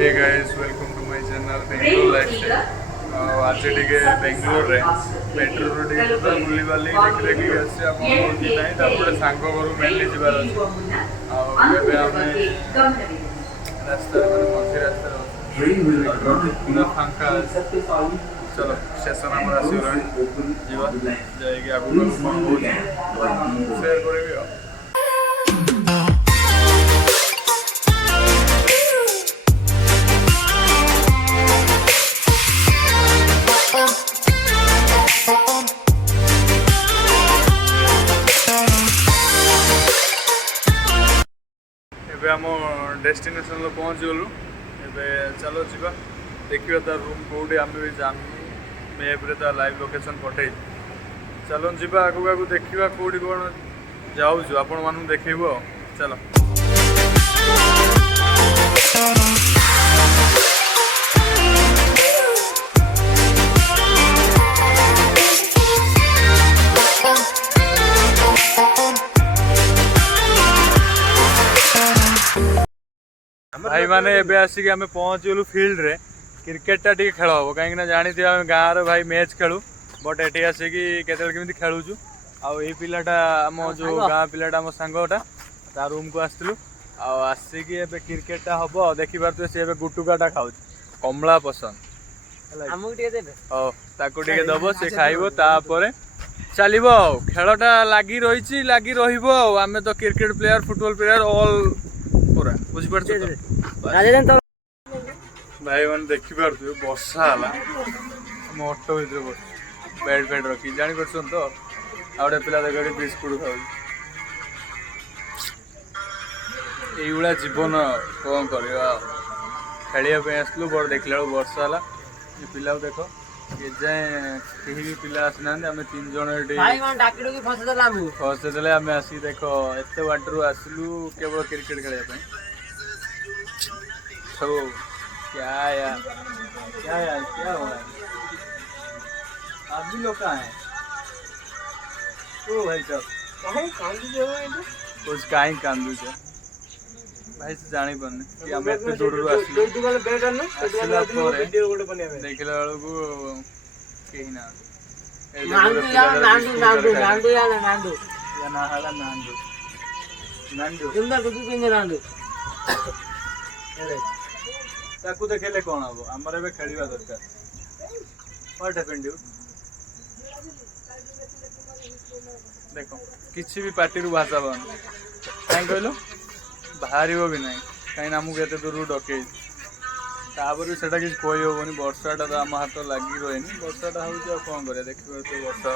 Hey guys welcome to my channel Bangalore lifestyle. आज टिके बेंगलोर रे मेट्रो रो टिके तो बुली वाली देख देखि आसे हम होती नाही तापर सांग करू मेनली जिबार अछि आ एबे हमें रास्ता माने मझी रास्ता पूरा फांका। चलो स्टेशन हमर आसी जीवा जाएगी आगु शेयर करबी। आम डेस्टिनेशन पहुँच गलु। एवं चलो जीवा देखिए तार रूम कौटी आम भी जानी मैप्रे तार लाइव लोकेशन पठे। चलो जीवा आगू आगू देखा कौटी कौन जाऊँ आपण मानू देखो। चलो भाई माने एबे आसिक आमे पहुँच गलु फील्ड रे। क्रिकेट टा टी खेल हम कहीं जानी थी गाँव रे भाई मैच खेलु बट एटी आसिक केतल केमती खेलुचु। आई पिलाटा आम जो गाँ पिलाटा आम सांगटा ता रूम को आसलु आसिक एबे क्रिकेट टा हम देखि पारते से एबे गुटुकाटा खाउ कमला पसंद ताकू टिके दबो से खाइबो तापरे चलिबो। खेलटा लागी रहिछि लागी रहिबो। आमे तो cricket player football player all पूरा बुझी पड़छ तो भाई मैंने देखी पार्थे वर्षा है हम अटो भर बस बेड फेड रखी जानी पार्छ तो आउटे पिला देख बिस्कुट खाऊ ये जीवन कौन कर खेलने आसलु बड़ देखला वर्षा है। ये पिला देख ये जाए कहीं भी पिला आसना आम तीन जन फसदेले आम आसिक देख एत बाटर आसलु केवल क्रिकेट खेलने सब क्या यार क्या हो रहा है। आप भी लोग कहाँ हैं? ओ भाई साहब कुछ कहीं कांदू छे भाई से जानी पड़ने कि हम एते दूर आसलु आसला परे देखला बेलकू केही ना नांदू नांदू नांदू नांदू या ना हाला नांदू नांदू तुमदा कुछ पिंगे नांदू अरे ताकू देखेले कौन हम आमर ए खेलवा दरकार। व्हाट हैपेंड यू देखो किसी भी पार्टी रू भाषा बन कहीं कहलो बाहर भी ना कहीं आमको एत दूर डके तापर से किसी कही हेनी वर्षाटा तो आम हाथ लगी रहे वर्षाटा हो कौन कर देखिए तो वर्षा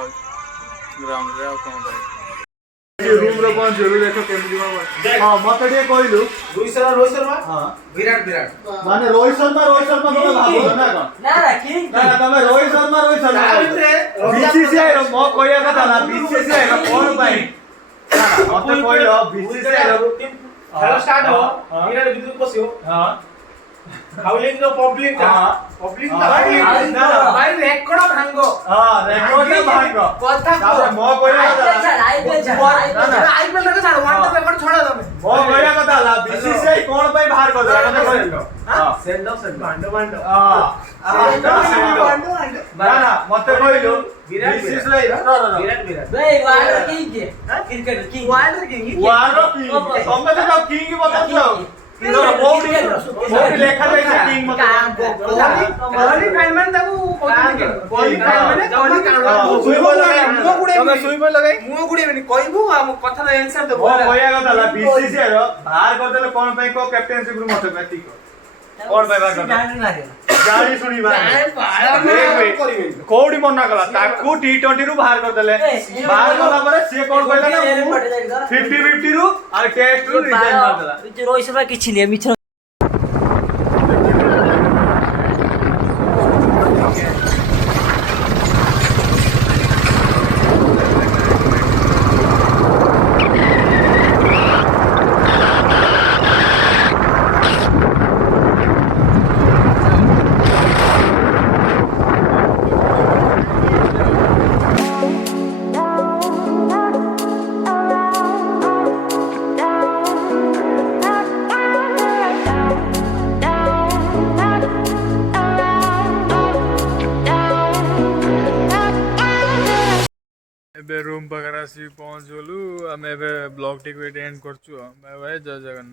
ग्राउंड रे कौन कर रूम रे पहुंच जरूर देखो केमती हां मते टे कहलु रोहित शर्मा हां विराट माने रोहित शर्मा तो भागो ना कोन ना किंग ना तमे रोहित शर्मा बीसीसीआई रो मो कहया कथा ना बीसीसीआई रो कोन भाई ना मते कहलो बीसीसीआई रो खेल स्टार्ट हो विराट बिदु पसियो हां हाउलिंग नो पब्लिक पब्लिक ना भाई रेकॉर्ड भांगो हां रेकॉर्ड भांगो कथा तापर मो कहया कथा आईपीएल रे छाड़ वन टू रेकॉर्ड छोड़ा दमे मो कहया कथा ला बीसीसीआई कोन भाई बाहर कर दे मते कहलो हां सेंड ऑफ भांडो हां ना ना मते कहलो बीसीसीआई विराट भाई वाइल्ड किंग के क्रिकेट किंग वाइल्ड किंग तमे तो किंग बता दो लेखा किंग कोहली फैन मैंने कोहली फैन मैंने सुई लगाई मुंह गुडी बनी कहबू हम कथा आंसर दे कहया कथा बीसीसीआई रो बाहर कर देले कोन पे को कैप्टेनशिप रू मते मैथी कोन पे बाहर कर गाड़ी सुनी बात कोडी मना कला ताकू टी20 रू बाहर कर देले बाहर करला परे से कोन कहला ना 50-50 रू और टेस्ट रू रिजाइन कर देला रोहित शर्मा किछि नै मिछ ଏବେ ରୁମ୍ ପାଖରେ ଆସିକି ପହଞ୍ଚିଗଲୁ। ଆମେ ଏବେ ବ୍ଲଗଟିକୁ ଏଠି ଏଣ୍ଡ କରୁଛୁ। ବାଏ ବାଏ, ଜୟ ଜଗନ୍ନାଥ।